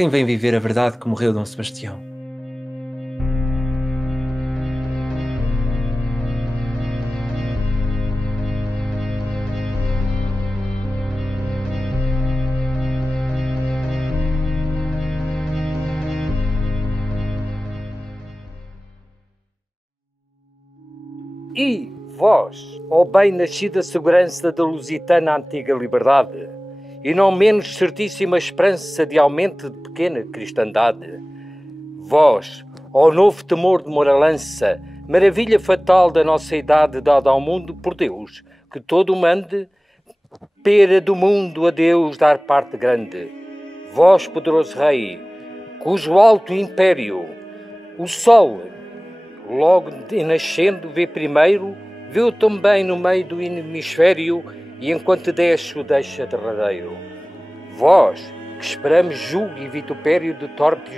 Quem vem viver a verdade que morreu Dom Sebastião? E vós, ó bem-nascida segurança da lusitana antiga liberdade, e não menos certíssima esperança de aumento de pequena cristandade, vós, ó novo temor de moralança, maravilha fatal da nossa idade dada ao mundo por Deus, que todo mande, pera do mundo a Deus dar parte grande, vós, poderoso rei, cujo alto império, o sol, logo de nascendo, vê primeiro, vê-o também no meio do hemisfério, e enquanto desce o deixa derradeiro. Vós, que esperamos julgo e vitupério de torpe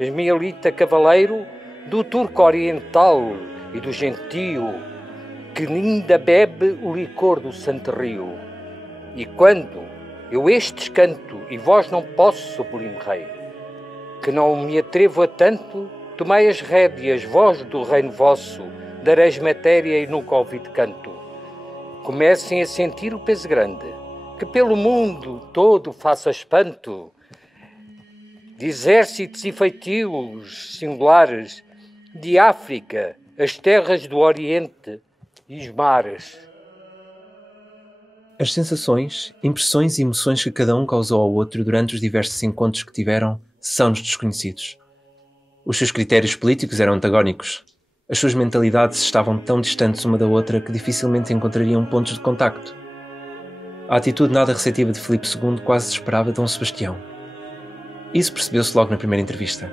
esmielita cavaleiro, do turco oriental e do gentio, que ainda bebe o licor do santo rio. E quando eu estes canto, e vós não posso, sublime rei, que não me atrevo a tanto, tomai as rédeas, vós do reino vosso, dareis matéria e nunca ouvido canto. Comecem a sentir o peso grande, que pelo mundo todo faça espanto, de exércitos e feitios singulares, de África, as terras do Oriente e os mares. As sensações, impressões e emoções que cada um causou ao outro durante os diversos encontros que tiveram são-nos desconhecidos. Os seus critérios políticos eram antagónicos. As suas mentalidades estavam tão distantes uma da outra que dificilmente encontrariam pontos de contacto. A atitude nada receptiva de Filipe II quase desesperava Dom Sebastião. Isso percebeu-se logo na primeira entrevista.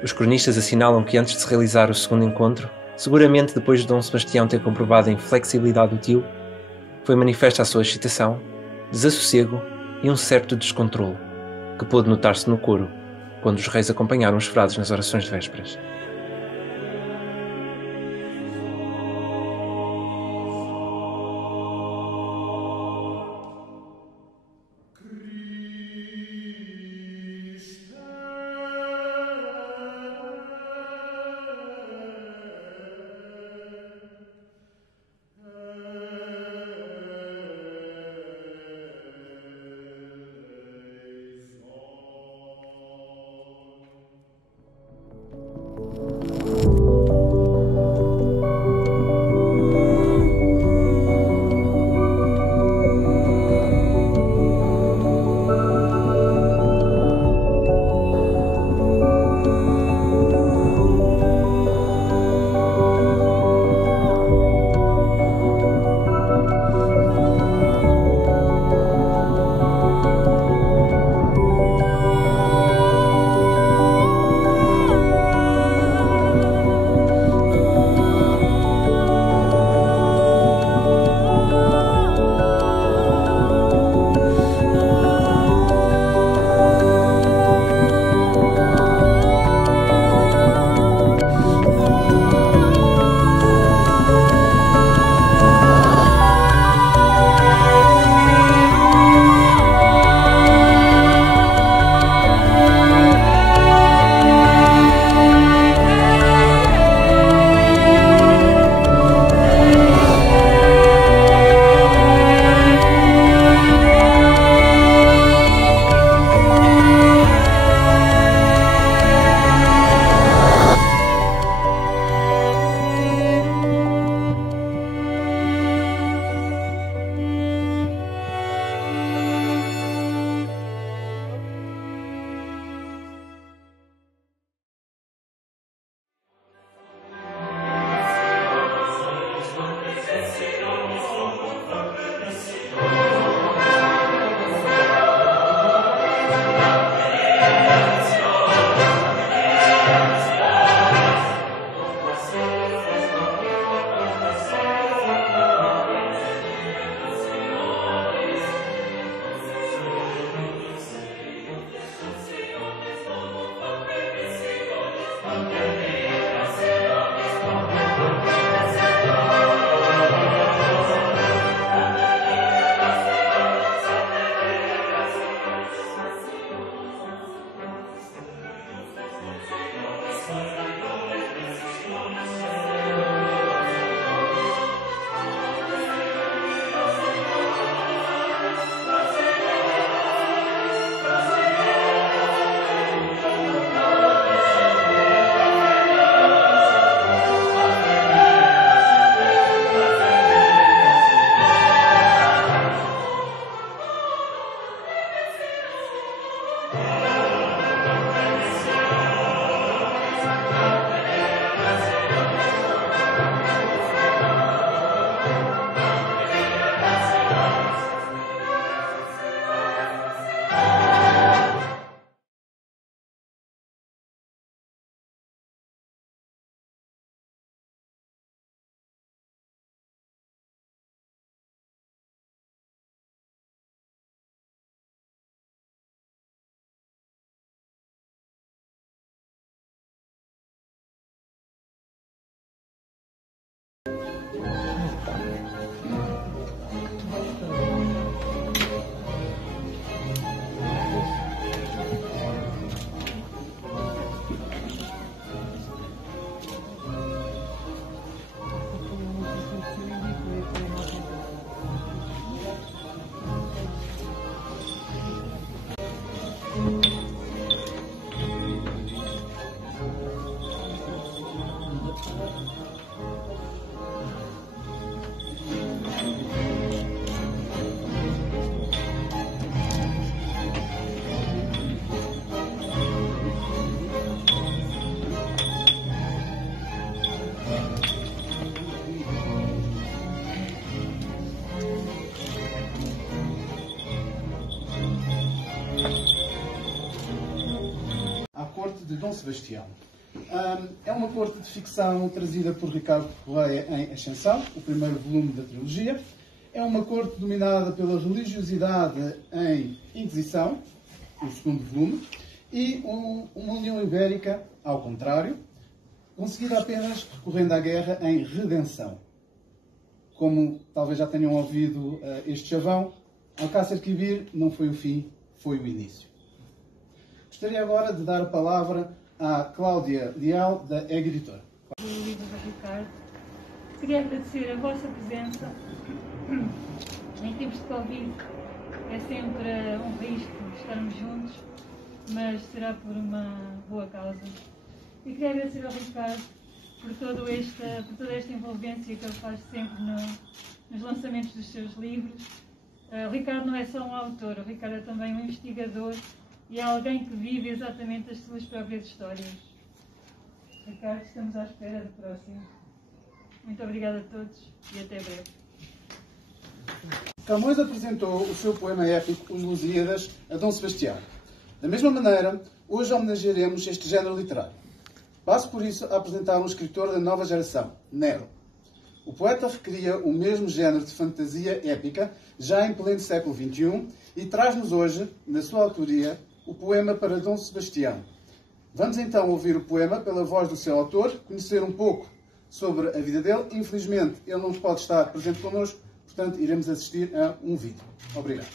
Os cronistas assinalam que antes de se realizar o segundo encontro, seguramente depois de Dom Sebastião ter comprovado a inflexibilidade do tio, foi manifesta a sua excitação, desassossego e um certo descontrole, que pôde notar-se no coro, quando os reis acompanharam os frades nas orações de vésperas. Dom Sebastião. É uma corte de ficção trazida por Ricardo Correia em Ascensão, o primeiro volume da trilogia. É uma corte dominada pela religiosidade em Inquisição, o segundo volume, e uma União Ibérica, ao contrário, conseguida apenas recorrendo à guerra em Redenção. Como talvez já tenham ouvido este chavão, Alcácer Quibir não foi o fim, foi o início. Gostaria agora de dar a palavra à Cláudia Leal, da EG Editora. Do livro do Ricardo. Queria agradecer a vossa presença. Em tempos de Covid é sempre um risco estarmos juntos, mas será por uma boa causa. E queria agradecer ao Ricardo por toda esta envolvência que ele faz sempre nos lançamentos dos seus livros. O Ricardo não é só um autor, o Ricardo é também um investigador e é alguém que vive exatamente as suas próprias histórias. Ricardo, estamos à espera do próximo. Muito obrigada a todos e até breve. Camões apresentou o seu poema épico Os Lusíadas a Dom Sebastião. Da mesma maneira, hoje homenagearemos este género literário. Passo por isso a apresentar um escritor da nova geração, Nero. O poeta recria o mesmo género de fantasia épica já em pleno século XXI e traz-nos hoje, na sua autoria, o poema para Dom Sebastião. Vamos então ouvir o poema pela voz do seu autor, conhecer um pouco sobre a vida dele. Infelizmente, ele não pode estar presente connosco, portanto, iremos assistir a um vídeo. Obrigado.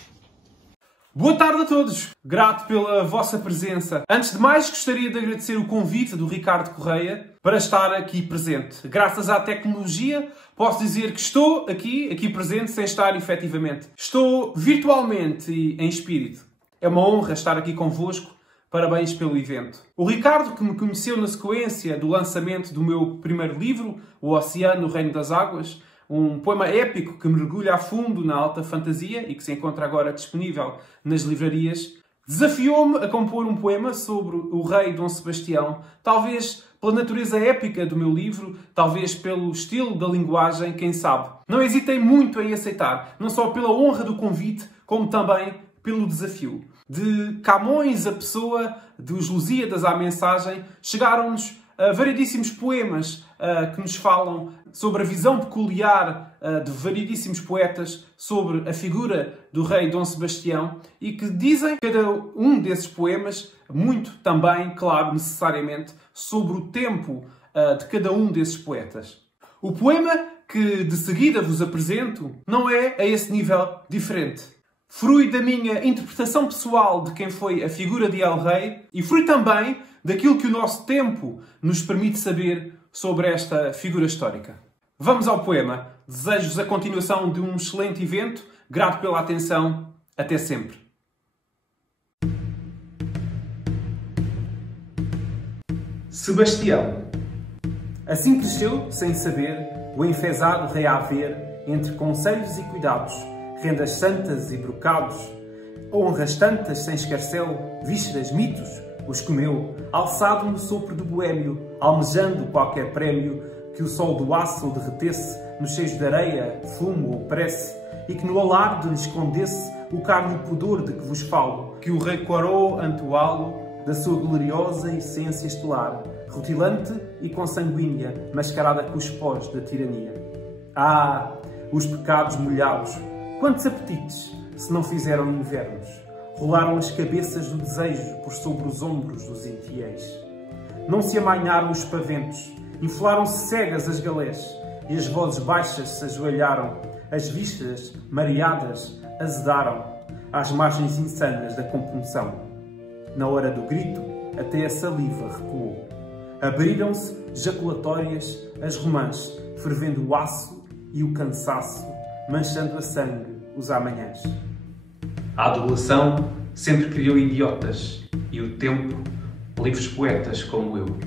Boa tarde a todos! Grato pela vossa presença. Antes de mais, gostaria de agradecer o convite do Ricardo Correia para estar aqui presente. Graças à tecnologia, posso dizer que estou aqui presente sem estar efetivamente. Estou virtualmente e em espírito. É uma honra estar aqui convosco. Parabéns pelo evento. O Ricardo, que me conheceu na sequência do lançamento do meu primeiro livro, O Oceano, o Reino das Águas, um poema épico que mergulha a fundo na alta fantasia e que se encontra agora disponível nas livrarias, desafiou-me a compor um poema sobre o rei Dom Sebastião, talvez pela natureza épica do meu livro, talvez pelo estilo da linguagem, quem sabe. Não hesitei muito em aceitar, não só pela honra do convite, como também pelo desafio. De Camões a Pessoa, dos Lusíadas à Mensagem, chegaram-nos variedíssimos poemas que nos falam sobre a visão peculiar de variedíssimos poetas sobre a figura do rei Dom Sebastião e que dizem, cada um desses poemas, muito também, claro, necessariamente, sobre o tempo de cada um desses poetas. O poema que de seguida vos apresento não é a esse nível diferente. Frui da minha interpretação pessoal de quem foi a figura de El Rei e frui também daquilo que o nosso tempo nos permite saber sobre esta figura histórica. Vamos ao poema. Desejo-vos a continuação de um excelente evento. Grato pela atenção. Até sempre. Sebastião. Assim cresceu, sem saber, o enfezado rei a haver, entre conselhos e cuidados, rendas santas e brocados, honras tantas sem escarcel, vísceras, mitos, os comeu, alçado no sopro do boémio, almejando qualquer prémio que o sol do aço o derretesse, nos cheios de areia, fumo ou prece, e que no alarde lhe escondesse o carne e pudor de que vos falo, que o rei corou ante o halo da sua gloriosa essência estelar, rutilante e consanguínea, mascarada com os pós da tirania. Ah, os pecados molhados! Quantos apetites se não fizeram invernos? Rolaram as cabeças do desejo por sobre os ombros dos infiéis. Não se amainharam os paventos, inflaram-se cegas as galés, e as vozes baixas se ajoelharam, as vísceras, mareadas, azedaram às margens insanas da compunção. Na hora do grito, até a saliva recuou. Abriram-se jaculatórias as romãs, fervendo o aço e o cansaço, manchando a sangue os amanhãs. A adulação sempre criou idiotas, e o tempo, livres poetas como eu.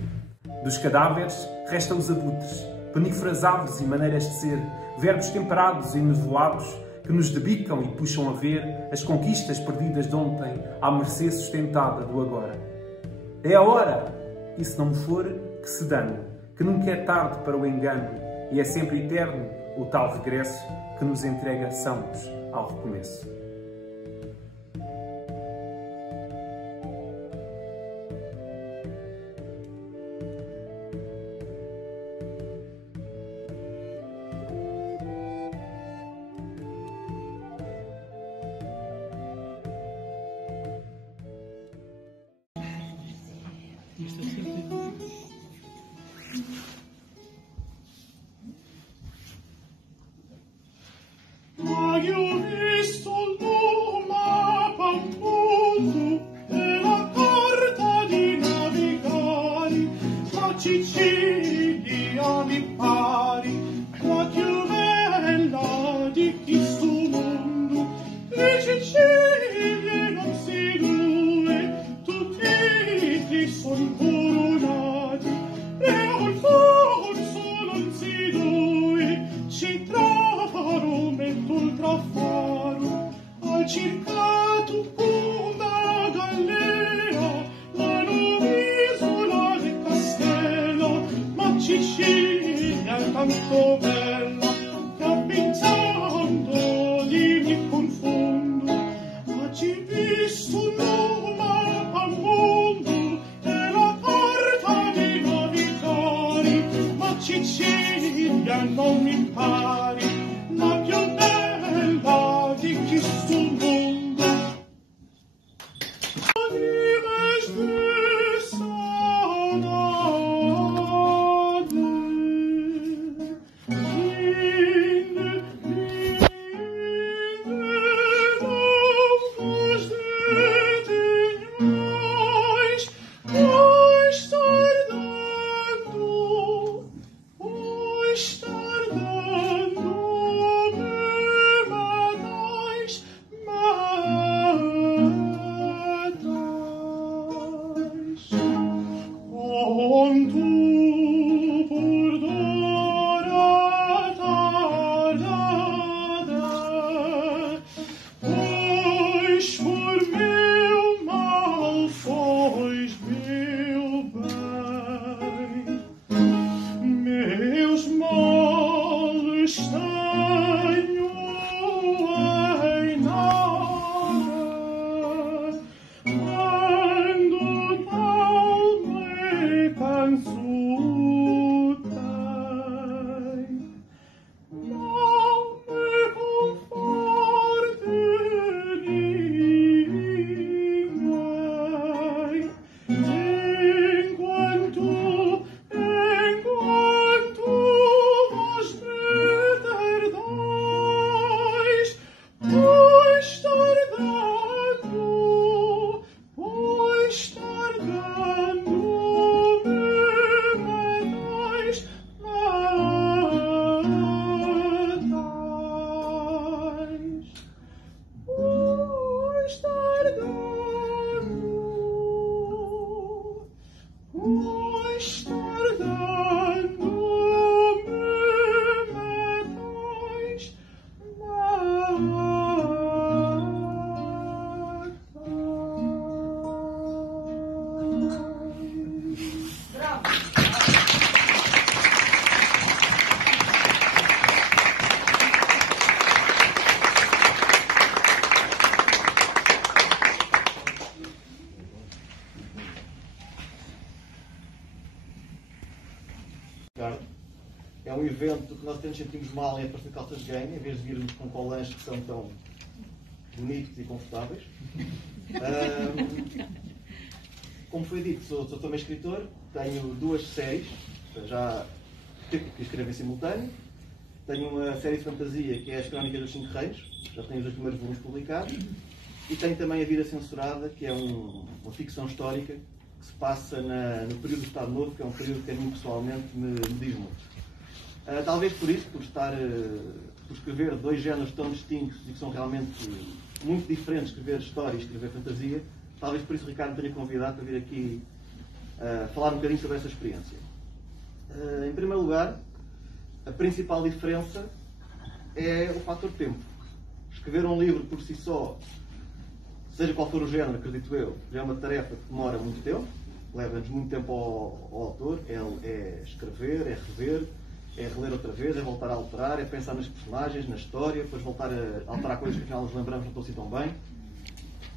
Dos cadáveres restam os abutres, peníferas aves e maneiras de ser, verbos temperados e nevoados que nos debicam e puxam a ver as conquistas perdidas de ontem à mercê sustentada do agora. É a hora, e se não for, que se dane, que nunca é tarde para o engano, e é sempre eterno o tal regresso que nos entrega sãos ao recomeço. Sicilia mi pari, la più bella di questo mondo. Le Sicilie non si due, tutti son coronati, e Alfonso non si due, ci trafaro metto il trafaro, ha cercato una galera, la nuova di Castello, ma Sicilia è tanto bella, che pensando di mi confondo, oggi visto un nome al mondo, e la carta di navigare, ma Sicilia non mi pari, la più bella di questo mondo. É um evento que nós até nos sentimos mal em aparecer calças de ganho, em vez de virmos com colãs que são tão bonitos e confortáveis. Como foi dito, sou também escritor, tenho duas séries, já que escrevo em simultâneo. Tenho uma série de fantasia que é As Crónicas dos Cinco Reis, já tenho os 2 primeiros volumes publicados. E tenho também A Vida Censurada, que é uma ficção histórica que se passa no período do Estado Novo, que é um período que a mim pessoalmente me diz muito. Talvez por isso, por escrever 2 géneros tão distintos e que são realmente muito diferentes, escrever história e escrever fantasia, talvez por isso o Ricardo me tenha convidado para vir aqui falar um bocadinho sobre essa experiência. Em primeiro lugar, a principal diferença é o fator tempo. Escrever um livro por si só, seja qual for o género, acredito eu, já é uma tarefa que demora muito tempo, leva-nos muito tempo ao autor, é escrever, é rever, é reler outra vez, é voltar a alterar, é pensar nas personagens, na história, depois voltar a alterar coisas que afinal nos lembramos não estão assim tão bem.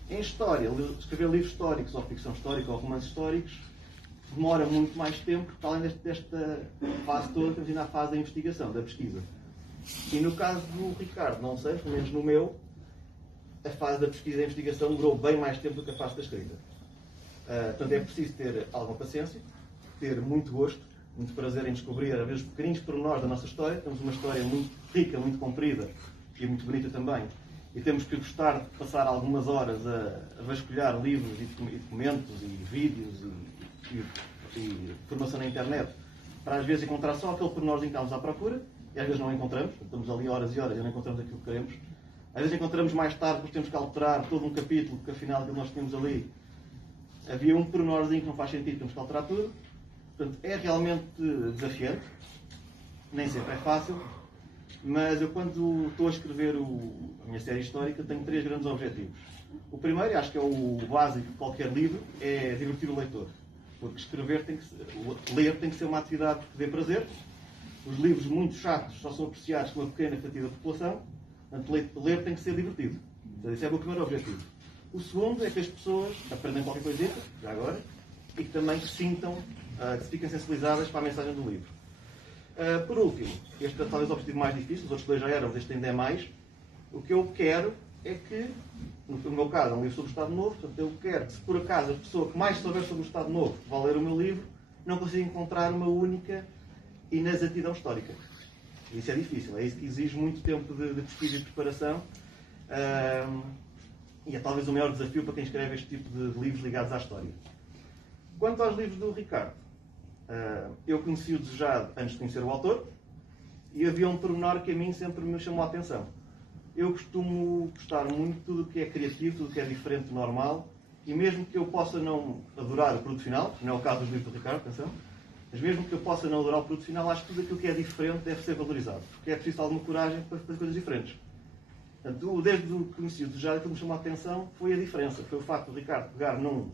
Em história, escrever livros históricos, ou ficção histórica, ou romances históricos, demora muito mais tempo, porque além desta fase toda, temos ainda a fase da investigação, da pesquisa. E no caso do Ricardo, não sei, pelo menos no meu, a fase da pesquisa e da investigação demorou bem mais tempo do que a fase da escrita. Portanto, é preciso ter alguma paciência, ter muito gosto, muito prazer em descobrir, às vezes, pequeninos pormenores da nossa história. Temos uma história muito rica, muito comprida, e muito bonita também, e temos que gostar de passar algumas horas a vasculhar livros e documentos e vídeos e informação na internet, para às vezes encontrar só aquele pormenorzinho que estamos à procura, e às vezes não encontramos, estamos ali horas e horas e não encontramos aquilo que queremos. Às vezes encontramos mais tarde porque temos que alterar todo um capítulo, porque afinal aquilo que nós tínhamos ali havia um pormenorzinho que não faz sentido, temos que alterar tudo. Portanto, é realmente desafiante, nem sempre é fácil, mas eu quando estou a escrever a minha série histórica tenho 3 grandes objetivos. O primeiro, e acho que é o básico de qualquer livro, é divertir o leitor. Porque ler tem que ser uma atividade que dê prazer. Os livros muito chatos só são apreciados por uma pequena fatia da população. Portanto, ler tem que ser divertido. Então, esse é o meu primeiro objetivo. O segundo é que as pessoas aprendam qualquer coisa, já agora, e que também sintam, que se fiquem sensibilizadas para a mensagem do livro. Por último, este é talvez o objetivo mais difícil, os outros 2 já eram, mas este ainda é mais. O que eu quero é que, no meu caso, é um livro sobre o Estado Novo, portanto, eu quero que, se por acaso a pessoa que mais souber sobre o Estado Novo vai ler o meu livro, não consiga encontrar uma única inexatidão histórica. Isso é difícil, é isso que exige muito tempo de pesquisa e de preparação. E é talvez o maior desafio para quem escreve este tipo de livros ligados à história. Quanto aos livros do Ricardo, eu conheci o Desejado antes de conhecer o autor, e havia um pormenor que a mim sempre me chamou a atenção. Eu costumo gostar muito de tudo o que é criativo, tudo o que é diferente do normal, e mesmo que eu possa não adorar o produto final, não é o caso dos livros do Ricardo, atenção, mas mesmo que eu possa não adorar o produto final, acho que tudo aquilo que é diferente deve ser valorizado, porque é preciso alguma coragem para fazer coisas diferentes. Portanto, desde o conhecido do Desejado, o que me chamou a atenção foi a diferença. Foi o facto de Ricardo pegar num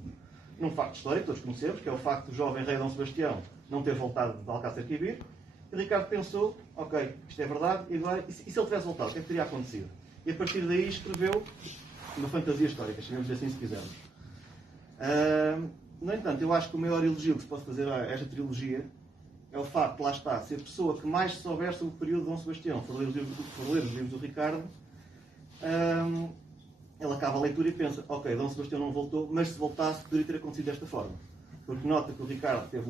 facto histórico, que todos conhecemos, que é o facto do jovem rei Dom Sebastião não ter voltado de Alcácer Quibir. E Ricardo pensou, ok, isto é verdade, e agora, e se ele tivesse voltado, o que é que teria acontecido? E a partir daí escreveu uma fantasia histórica, chamemos assim se quisermos. No entanto, eu acho que o maior elogio que se pode fazer a esta trilogia é o facto de, lá está, se a pessoa que mais souber sobre o período de Dom Sebastião for ler os livros do Ricardo, ele acaba a leitura e pensa, ok, Dom Sebastião não voltou, mas se voltasse poderia ter acontecido desta forma. Porque nota que o Ricardo teve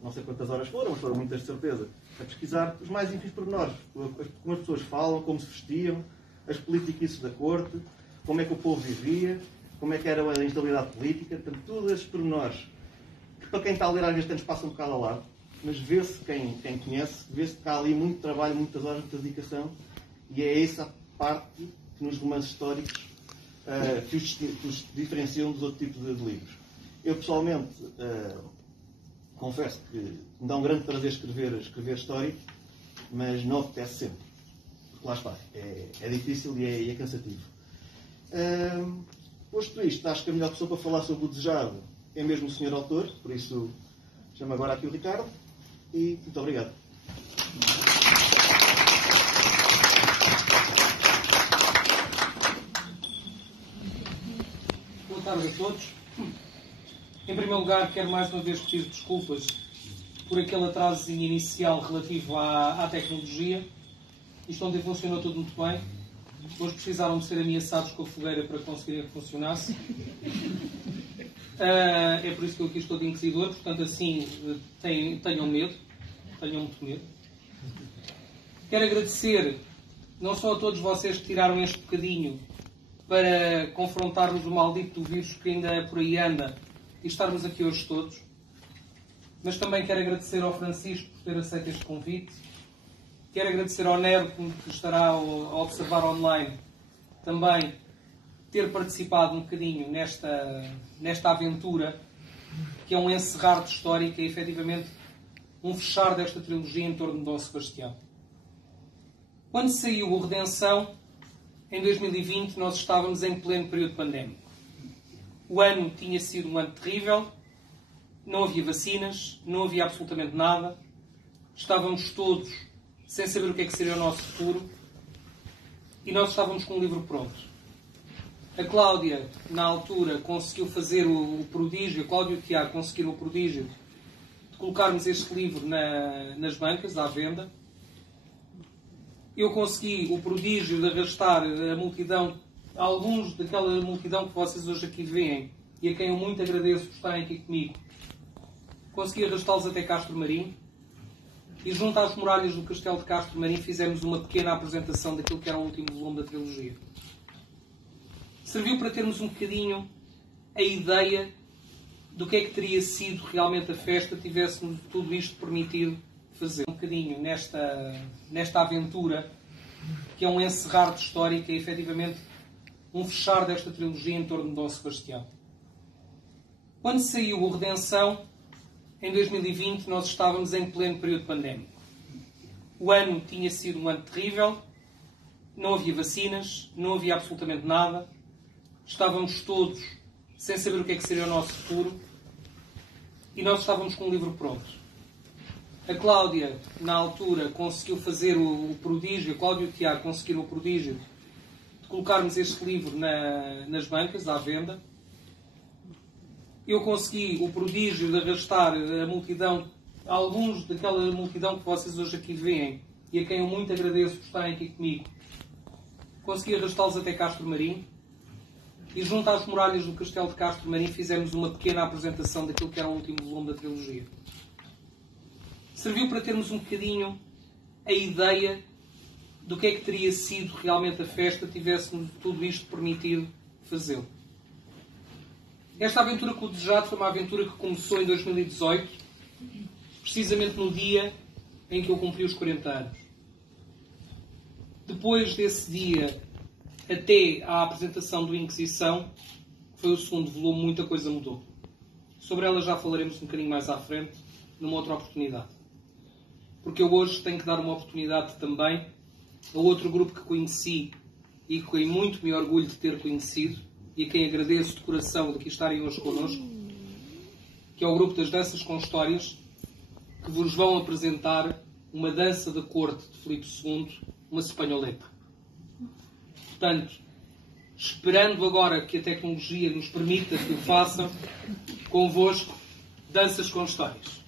não sei quantas horas foram muitas de certeza, a pesquisar os mais ínfimos pormenores, como as pessoas falam, como se vestiam, as politiquices da corte, como é que o povo vivia, como é que era a instabilidade política, portanto, todos esses pormenores, que para quem está a ler às vezes tantos passa um bocado ao lado, mas vê-se quem conhece, vê-se que há ali muito trabalho, muitas horas, muita dedicação, e é essa parte que nos romances históricos que os diferenciam dos outros tipos de livros. Eu pessoalmente confesso que me dá um grande prazer escrever história, mas não apetece sempre. Porque lá está, é difícil e é cansativo. Posto isto, acho que a melhor pessoa para falar sobre o Desejado é mesmo o senhor autor, por isso chamo agora aqui o Ricardo e muito obrigado. Boa tarde a todos. Em primeiro lugar, quero mais uma vez pedir desculpas por aquele atrasozinho inicial relativo à tecnologia. Isto ontem funcionou tudo muito bem. Hoje precisaram de ser ameaçados com a fogueira para conseguirem que funcionasse. É por isso que eu aqui estou de inquisidor. Portanto, assim, tenham medo. Tenham muito medo. Quero agradecer não só a todos vocês que tiraram este bocadinho para confrontarmos o maldito do vírus que ainda por aí anda e estarmos aqui hoje todos. Mas também quero agradecer ao Francisco por ter aceito este convite. Quero agradecer ao Nero, que estará a observar online, também ter participado um bocadinho nesta aventura, que é um encerrar de história, que é efetivamente um fechar desta trilogia em torno de Dom Sebastião. Quando saiu o Redenção, em 2020, nós estávamos em pleno período pandémico. O ano tinha sido um ano terrível, não havia vacinas, não havia absolutamente nada, estávamos todos sem saber o que é que seria o nosso futuro, e nós estávamos com um livro pronto. A Cláudia, na altura, conseguiu fazer o prodígio, a Cláudia e o Tiago conseguiram o prodígio de colocarmos este livro nas bancas, à venda. Eu consegui o prodígio de arrastar a multidão, alguns daquela multidão que vocês hoje aqui veem, e a quem eu muito agradeço por estarem aqui comigo. Consegui arrastá-los até Castro Marinho. e junto às muralhas do Castelo de Castro Marim fizemos uma pequena apresentação daquilo que era o último volume da trilogia. Serviu para termos um bocadinho a ideia do que é que teria sido realmente a festa tivéssemos tudo isto permitido fazer. Um bocadinho nesta aventura, que é um encerrar de história e que é efetivamente um fechar desta trilogia em torno de Dom Sebastião. Quando saiu o Redenção, em 2020, nós estávamos em pleno período pandémico. O ano tinha sido um ano terrível, não havia vacinas, não havia absolutamente nada, estávamos todos sem saber o que é que seria o nosso futuro e nós estávamos com um livro pronto. A Cláudia, na altura, conseguiu fazer o prodígio, a Cláudia e o Tiago conseguiram o prodígio de colocarmos este livro nas bancas, à venda. Eu consegui o prodígio de arrastar a multidão, alguns daquela multidão que vocês hoje aqui veem e a quem eu muito agradeço por estarem aqui comigo. Consegui arrastá-los até Castro Marim e junto às muralhas do Castelo de Castro Marim fizemos uma pequena apresentação daquilo que era o último volume da trilogia. Serviu para termos um bocadinho a ideia do que é que teria sido realmente a festa tivéssemos tudo isto permitido fazê-lo. Esta aventura com o Desejado foi uma aventura que começou em 2018, precisamente no dia em que eu cumpri os 40 anos. Depois desse dia, até à apresentação do Inquisição, que foi o segundo volume, muita coisa mudou. Sobre ela já falaremos um bocadinho mais à frente, numa outra oportunidade. Porque eu hoje tenho que dar uma oportunidade também a outro grupo que conheci e que muito me orgulho de ter conhecido e a quem agradeço de coração de aqui estarem hoje connosco, que é o grupo das Danças com Histórias, que vos vão apresentar uma dança da corte de Filipe II, uma espanholeta. Portanto, esperando agora que a tecnologia nos permita que o façam, convosco, Danças com Histórias.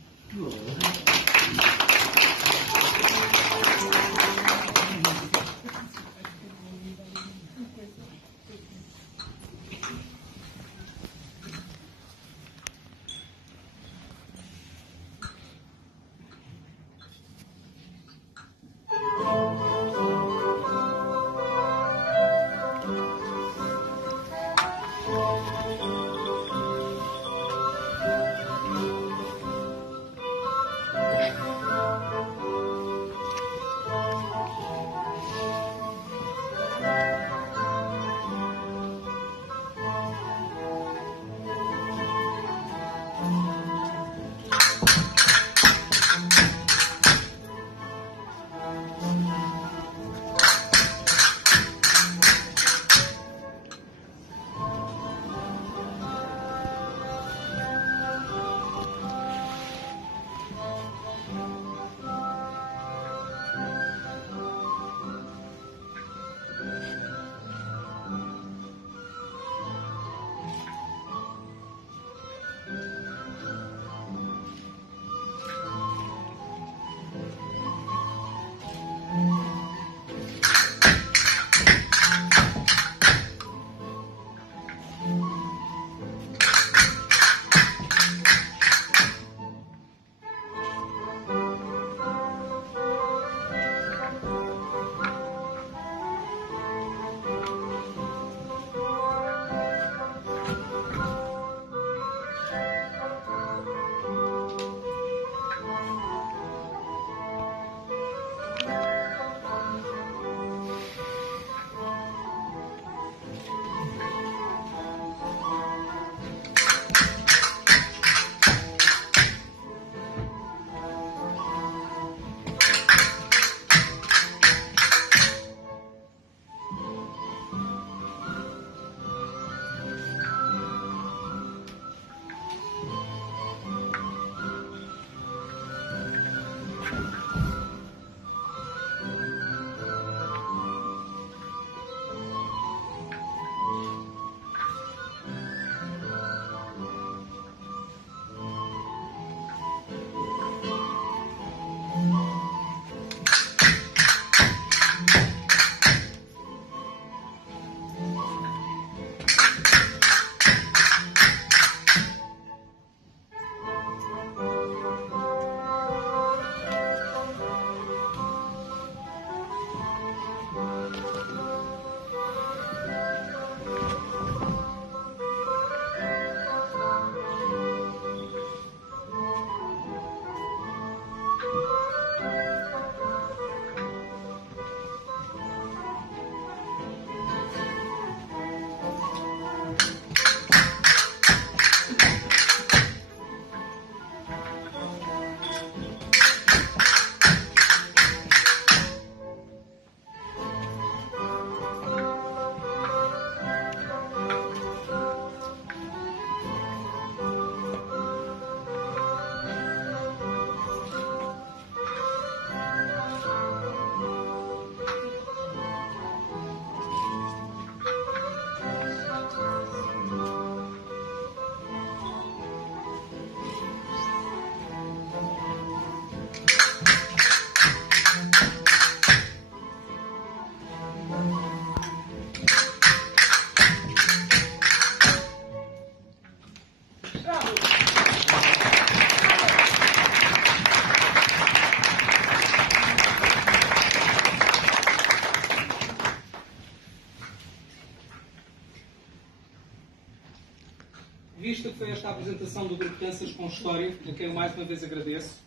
vista que foi esta apresentação do Grupo Danças com História, a quem eu mais uma vez agradeço.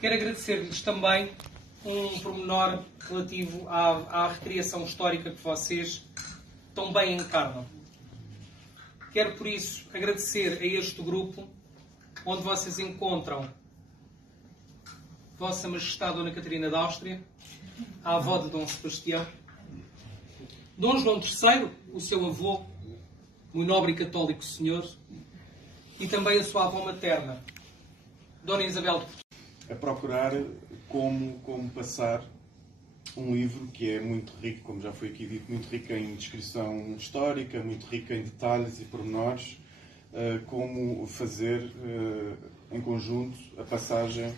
Quero agradecer-lhes também um pormenor relativo à recriação histórica que vocês tão bem encarnam. Quero, por isso, agradecer a este grupo, onde vocês encontram Vossa Majestade Dona Catarina da Áustria, a avó de Dom Sebastião, Dom João III, o seu avô, muito nobre e católico senhor, e também a sua avó materna, Dona Isabel de Portugal. A procurar como passar um livro que é muito rico, como já foi aqui dito, muito rico em descrição histórica, muito rico em detalhes e pormenores, como fazer em conjunto a passagem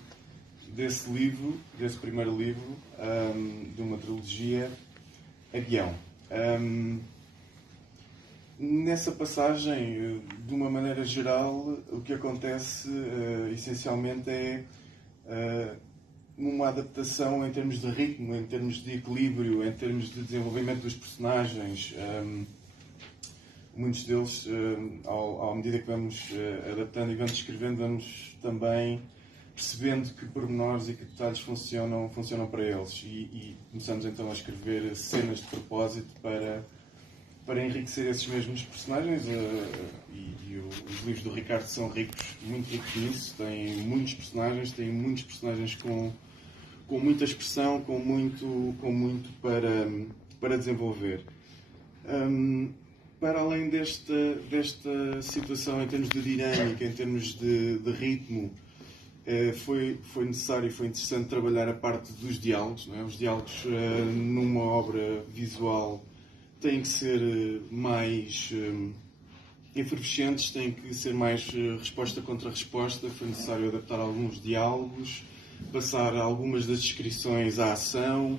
desse livro, desse primeiro livro, de uma trilogia, a Guião. Nessa passagem, de uma maneira geral, o que acontece essencialmente é uma adaptação em termos de ritmo, em termos de equilíbrio, em termos de desenvolvimento dos personagens. Muitos deles, à medida que vamos adaptando e vamos escrevendo, vamos também percebendo que pormenores e que detalhes funcionam para eles. E começamos então a escrever cenas de propósito para enriquecer esses mesmos personagens. Os livros do Ricardo são muito ricos nisso. Têm muitos personagens com muita expressão, com muito para desenvolver. Para além desta situação em termos de dinâmica, em termos de ritmo, foi necessário e foi interessante trabalhar a parte dos diálogos. Não é? Os diálogos numa obra visual têm que ser mais efervescentes, têm que ser mais resposta contra resposta. Foi necessário adaptar alguns diálogos, passar algumas das descrições à ação.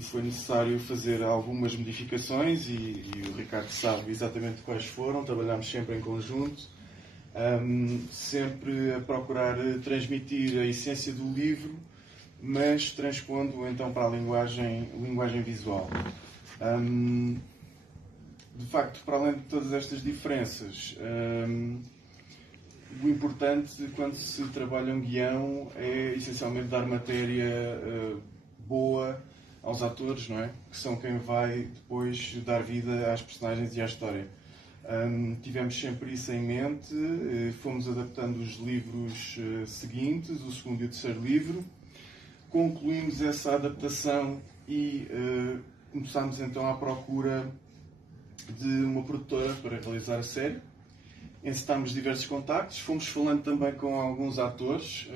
Foi necessário fazer algumas modificações e o Ricardo sabe exatamente quais foram. Trabalhámos sempre em conjunto, sempre a procurar transmitir a essência do livro, mas transpondo então para a linguagem visual. De facto, para além de todas estas diferenças, o importante quando se trabalha um guião é essencialmente dar matéria boa aos atores, não é? Que são quem vai depois dar vida às personagens e à história. Tivemos sempre isso em mente, fomos adaptando os livros seguintes, o segundo e o terceiro livro, concluímos essa adaptação e começámos então à procura de uma produtora para realizar a série. Encetámos diversos contactos, fomos falando também com alguns atores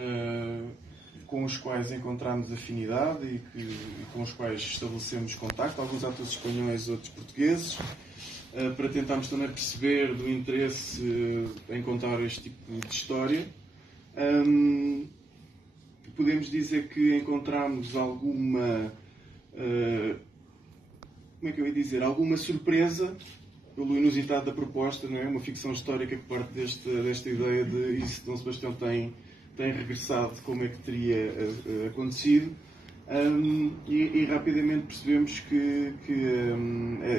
com os quais encontramos afinidade e com os quais estabelecemos contacto, alguns atores espanhóis, outros portugueses, para tentarmos também perceber do interesse em contar este tipo de história. Podemos dizer que encontramos alguma surpresa pelo inusitado da proposta, não é? Uma ficção histórica que parte desta ideia de se Dom Sebastião tem regressado, como é que teria acontecido, e rapidamente percebemos que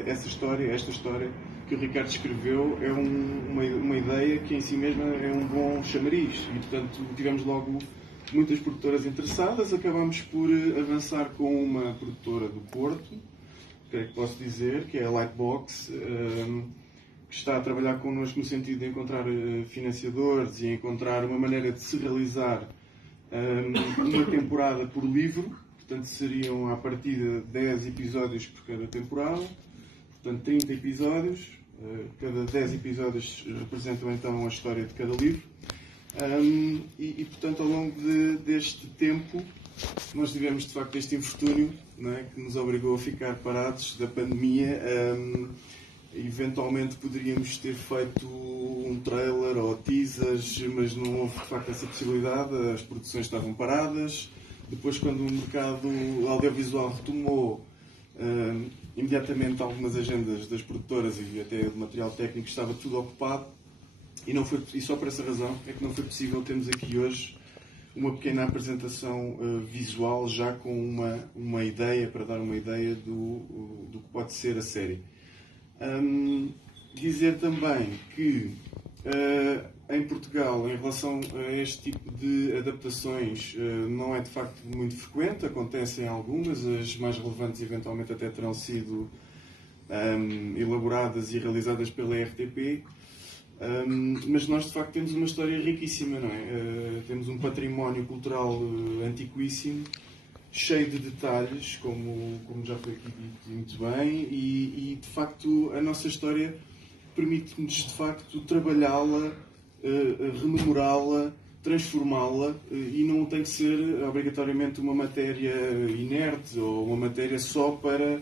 esta história que o Ricardo escreveu é uma ideia que em si mesma é um bom chamariz, e portanto tivemos logo muitas produtoras interessadas. Acabamos por avançar com uma produtora do Porto, que posso dizer, que é a Lightbox, que está a trabalhar connosco no sentido de encontrar financiadores e encontrar uma maneira de se realizar uma temporada por livro. Portanto, seriam à partida 10 episódios por cada temporada, portanto 30 episódios. Cada 10 episódios representam então a história de cada livro. Portanto, ao longo deste tempo, nós tivemos de facto este infortúnio, não é, que nos obrigou a ficar parados da pandemia. Eventualmente poderíamos ter feito um trailer ou teasers, mas não houve de facto essa possibilidade. As produções estavam paradas. Depois, quando o mercado audiovisual retomou, imediatamente algumas agendas das produtoras e até do material técnico estava tudo ocupado, e só por essa razão é que não foi possível termos aqui hoje uma pequena apresentação visual, já com uma ideia, para dar uma ideia do que pode ser a série. Dizer também que em Portugal, em relação a este tipo de adaptações, não é de facto muito frequente, acontecem algumas, as mais relevantes eventualmente até terão sido elaboradas e realizadas pela RTP, mas nós de facto temos uma história riquíssima, não é? Temos um património cultural antiquíssimo, cheio de detalhes, como já foi aqui dito muito bem, e de facto a nossa história permite-nos de facto trabalhá-la, rememorá-la, transformá-la, e não tem que ser obrigatoriamente uma matéria inerte ou uma matéria só para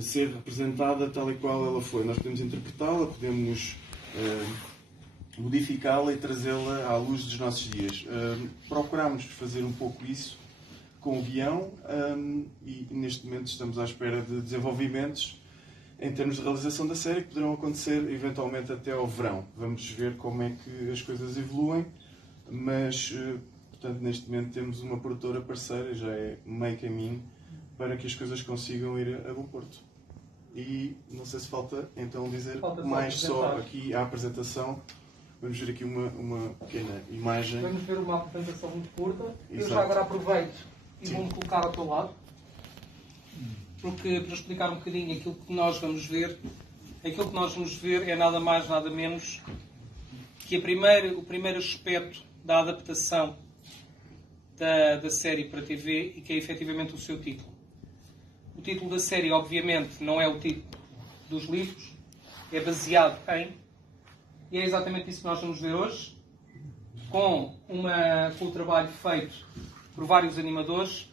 ser representada tal e qual ela foi. Nós podemos interpretá-la, podemos modificá-la e trazê-la à luz dos nossos dias. Procurámos fazer um pouco isso com o guião, e neste momento estamos à espera de desenvolvimentos em termos de realização da série que poderão acontecer eventualmente até ao verão. Vamos ver como é que as coisas evoluem, mas portanto neste momento temos uma produtora parceira, já é meio caminho para que as coisas consigam ir a bom porto. E não sei se falta então dizer mais só aqui a apresentação. Vamos ver aqui uma pequena imagem. Vamos ver uma apresentação muito curta. Exato. Eu já agora aproveito e vou-me colocar ao teu lado, porque para explicar um bocadinho aquilo que nós vamos ver, é nada mais, nada menos que o primeiro aspecto da adaptação da série para TV, e que é efetivamente o seu título. O título da série, obviamente, não é o título dos livros, é baseado em, e é exatamente isso que nós vamos ver hoje, com o trabalho feito por vários animadores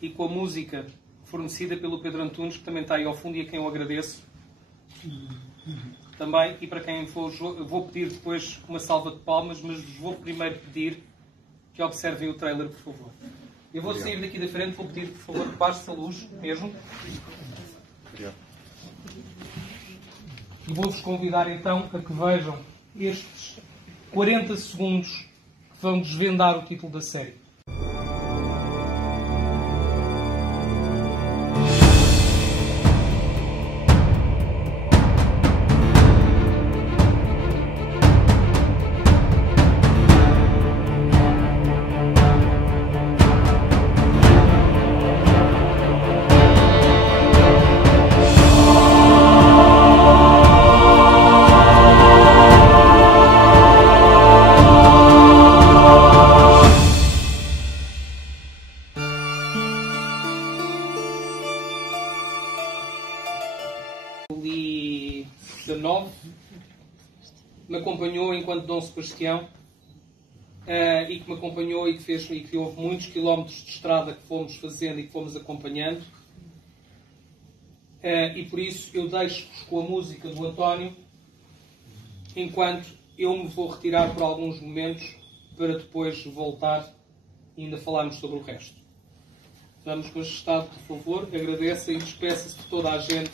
e com a música fornecida pelo Pedro Antunes, que também está aí ao fundo e a quem eu agradeço também. E para quem for, eu vou pedir depois uma salva de palmas, mas vou primeiro pedir que observem o trailer, por favor. Eu vou sair daqui da frente, vou pedir, por favor, que baixe a luz mesmo. Obrigado. E vou-vos convidar então a que vejam estes 40 segundos que vão desvendar o título da série. Me acompanhou enquanto Dom Sebastião, e que me acompanhou e que houve muitos quilómetros de estrada que fomos fazendo e que fomos acompanhando, e por isso eu deixo-vos com a música do António, enquanto eu me vou retirar por alguns momentos para depois voltar e ainda falarmos sobre o resto. Vamos, Majestade, por favor, agradeça e despeça-se de toda a gente.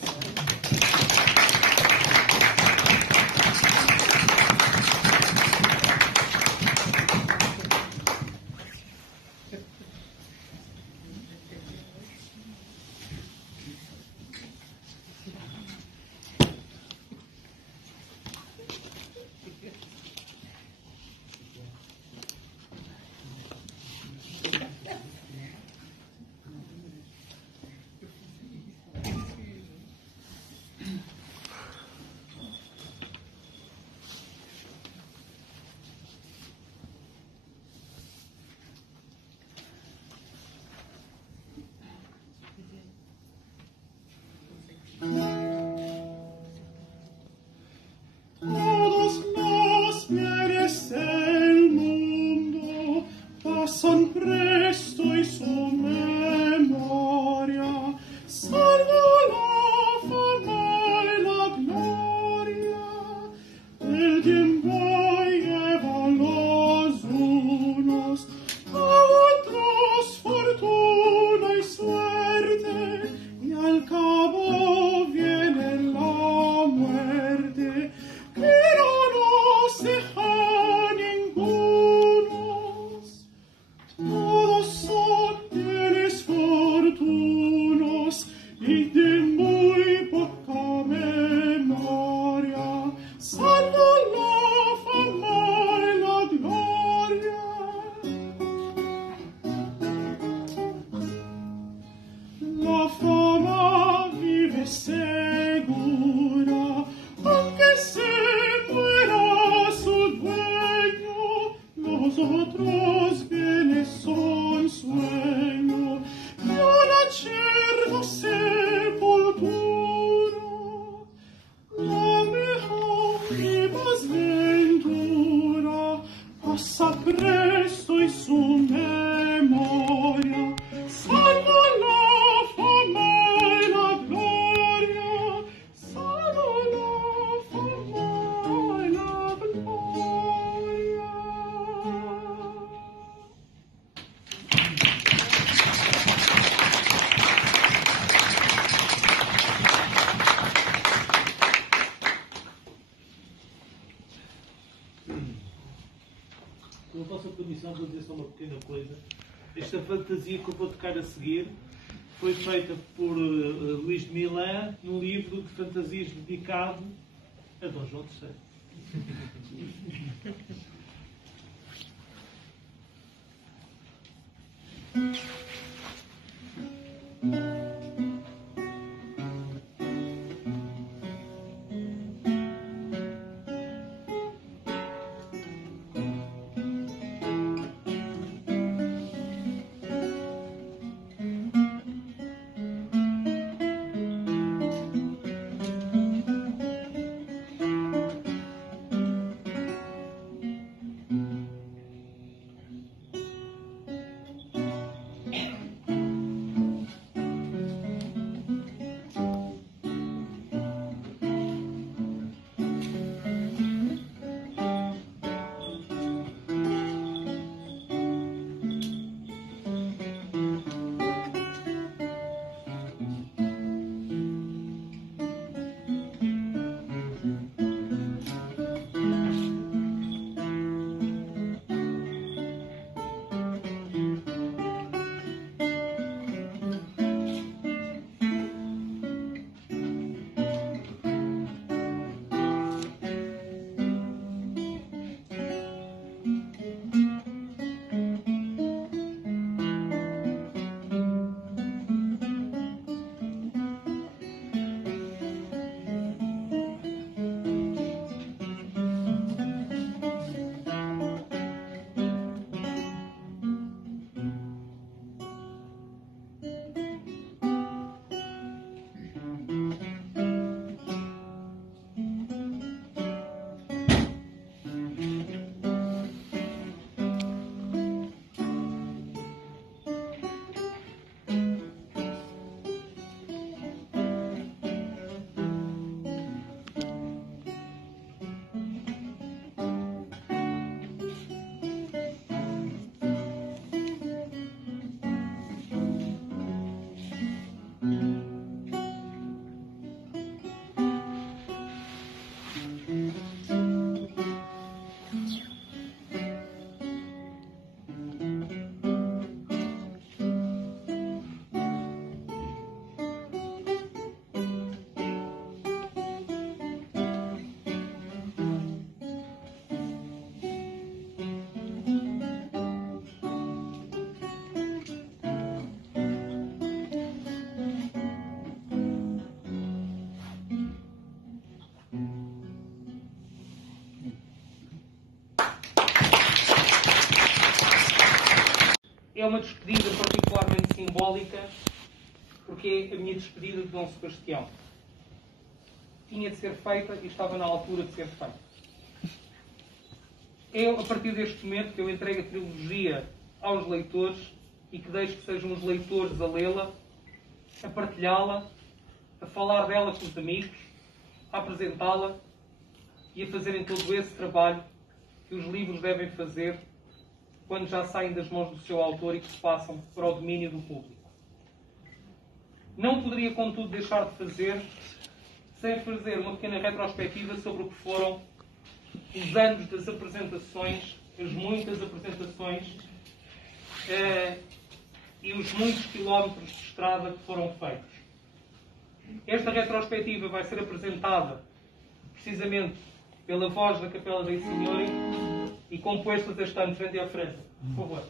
es segura, aunque se muera su dueño, los otros bienes son sueño, y una certa sepultura, la mejor y más ventura, pasa presto y su memoria salva la fama y la gloria, salva la fama y la gloria. Com a vossa permissão, vou dizer só uma pequena coisa. Esta fantasia que eu vou tocar a seguir foi feita por Luís de Milã num livro de fantasias dedicado a Dom João III. É uma despedida particularmente simbólica, porque é a minha despedida de Dom Sebastião. Tinha de ser feita e estava na altura de ser feita. É a partir deste momento que eu entrego a trilogia aos leitores e que deixo que sejam os leitores a lê-la, a partilhá-la, a falar dela com os amigos, a apresentá-la e a fazerem todo esse trabalho que os livros devem fazer quando já saem das mãos do seu autor e que se passam para o domínio do público. Não poderia, contudo, deixar de fazer sem fazer uma pequena retrospectiva sobre o que foram os anos das apresentações, as muitas apresentações e os muitos quilómetros de estrada que foram feitos. Esta retrospectiva vai ser apresentada precisamente pela voz da Capela dei Signori e composta deste ano frente à frente. Por favor.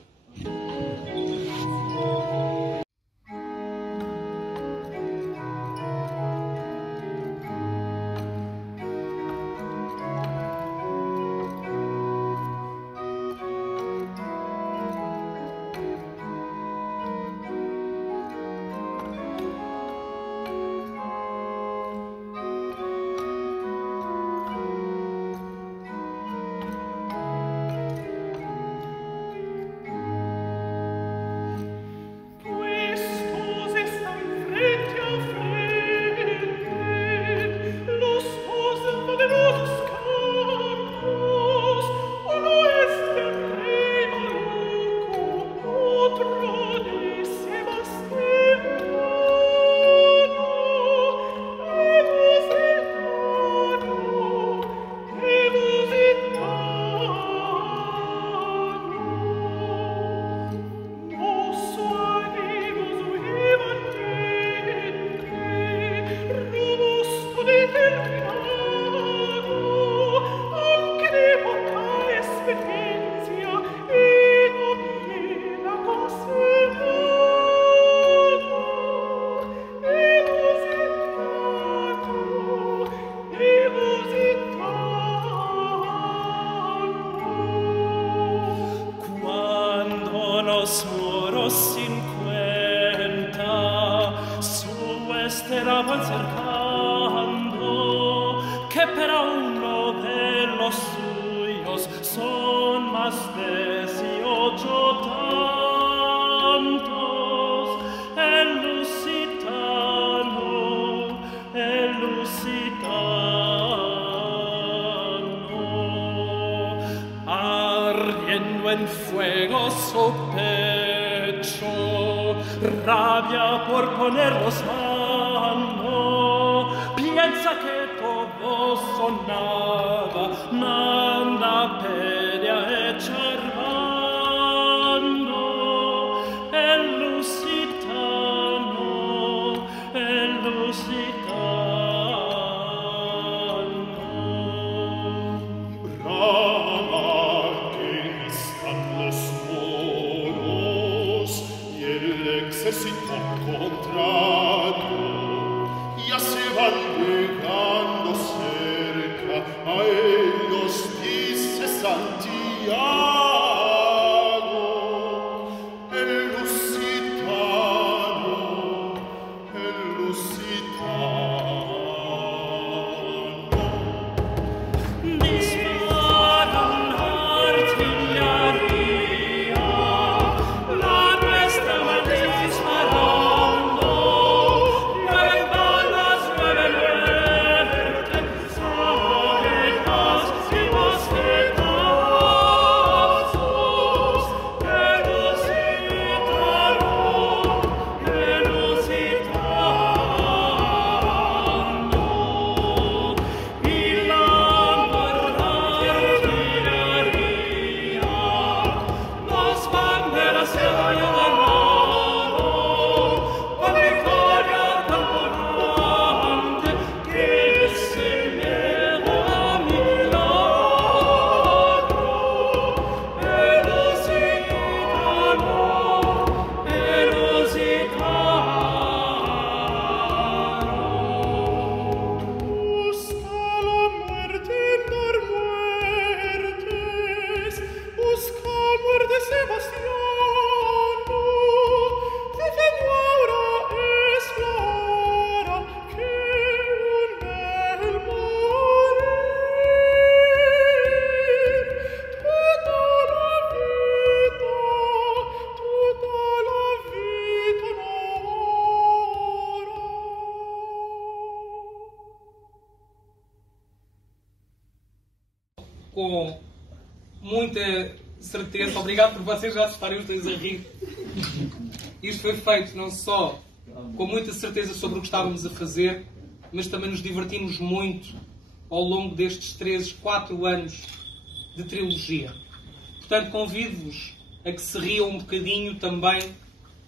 van cercando, que para uno de los suyos son más 18 tantos. El lusitano, ardiendo en fuego su pecho, rabia por ponerlos mano, piensa que todo son nada pelea echar mano. El lusitano, brava que están los moros y el ejército contrario, ya se van llegando cerca, a ellos dice Santiago. El lusitano, disparan artillería, la nuestra va disparando, 9 balas, 9 muertes, saetas y mosquetazos. El lusitano, y la artillería, las banderas se ganaron, con victoria tan grande que se me da milagro. El lusitano, busca la muerte dar muertes, busca muerte Sebastiano, diciendo ahora es la hora que une el morir. Toda la vida no Com muita certeza, obrigado por vocês já estarem os dois a rir. Isto foi feito não só com muita certeza sobre o que estávamos a fazer, mas também nos divertimos muito ao longo destes 4 anos de trilogia. Portanto, convido-vos a que se riam um bocadinho também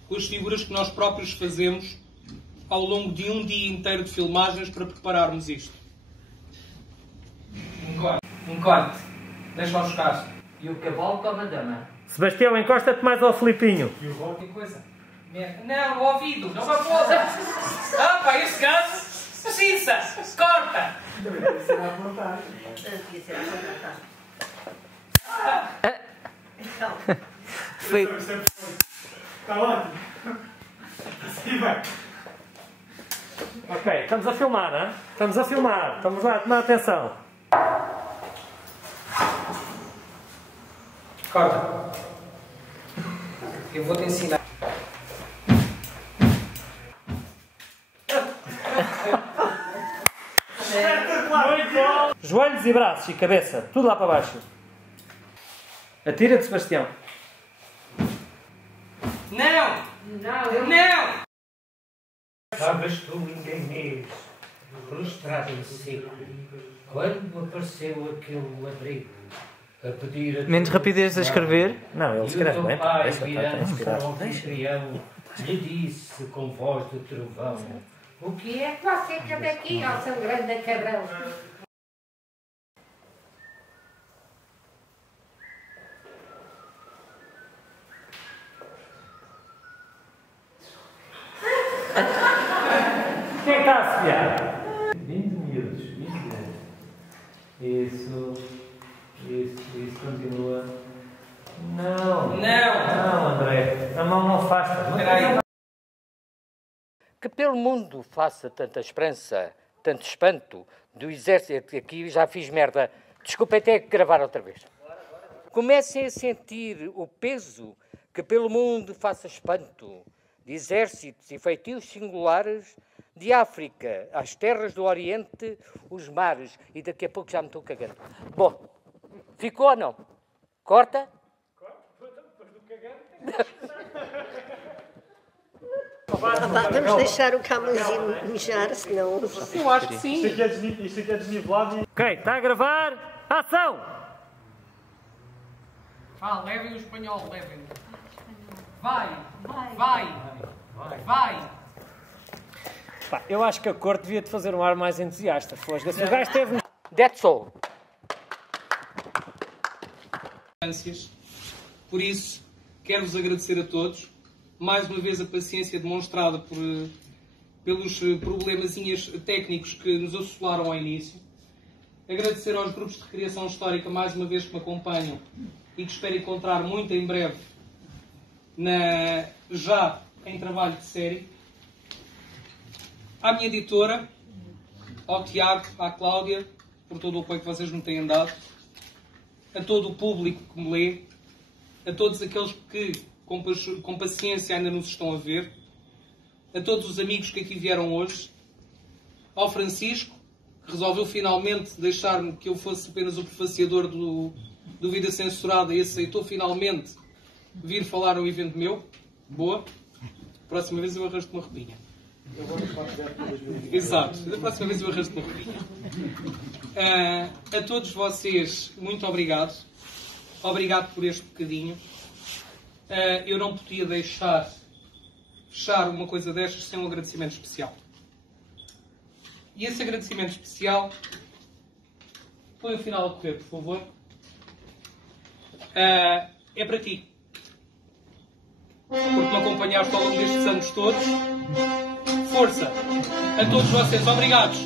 com as figuras que nós próprios fazemos ao longo de um dia inteiro de filmagens para prepararmos isto. Encorte. Deixa os cascos. E o cavalo com a dama. Sebastião, encosta-te mais ao Filipinho. Que coisa? Não, o ouvido. Não vai pôr. Ah, pá, este gajo. Precisa. Corta. Foi. Está ótimo. Assim vai. Ok, estamos a filmar, não é? Estamos a filmar. Vamos lá, tomar atenção. Corta. Eu vou te ensinar. Joelhos e braços e cabeça, tudo lá para baixo. Atira-te, Sebastião. Não! Não! Sabes tu, inganês, frustrado e seco, quando apareceu aquele abrigo a pedir a Menos rapidez a escrever. Não, ele escreve bem. pai, virando-se para o anfitrião, lhe disse com voz de trovão: O que é que você quer daqui, ó seu grande cabrão? Quem está a assobiar? 20 miúdos, 20 miúdos. Isso continua. Não, André. A mão não afasta. que pelo mundo faça tanta esperança, tanto espanto, do exército, aqui já fiz merda, desculpem, tenho que gravar outra vez. Comecem a sentir o peso que pelo mundo faça espanto, de exércitos e feitios singulares, de África às terras do Oriente, os mares, e daqui a pouco já me estou cagando. Bom, ficou ou não? Corta? Vamos deixar o Camõezinho mijar, senão... Eu acho que sim. Isto aqui é desnivelado. Ok, está a gravar. Ação! Vá, levem o espanhol, levem. Vai, vai, vai. Pá, eu acho que a corte devia de fazer um ar mais entusiasta. Fosga, se o gajo teve... That's all. Por isso, quero-vos agradecer a todos. Mais uma vez a paciência demonstrada pelos problemazinhos técnicos que nos assolaram ao início. Agradecer aos grupos de recriação histórica mais uma vez que me acompanham e que espero encontrar muito em breve já em trabalho de série. À minha editora, ao Tiago, à Cláudia, por todo o apoio que vocês me têm dado, a todo o público que me lê, a todos aqueles que com paciência ainda nos estão a ver, a todos os amigos que aqui vieram hoje, ao Francisco, que resolveu finalmente deixar-me que eu fosse apenas o prefaciador do Vida Censurada e aceitou finalmente vir falar no evento meu. Boa. Próxima vez eu arrasto uma roupinha. Exato. Da próxima vez eu arrasto uma roupinha. A todos vocês, muito obrigado. Obrigado por este bocadinho. Eu não podia deixar fechar uma coisa destas sem um agradecimento especial. E esse agradecimento especial... Põe o final a correr, por favor. É para ti. Porque me acompanhaste ao longo destes anos todos. Força! A todos vocês, obrigados!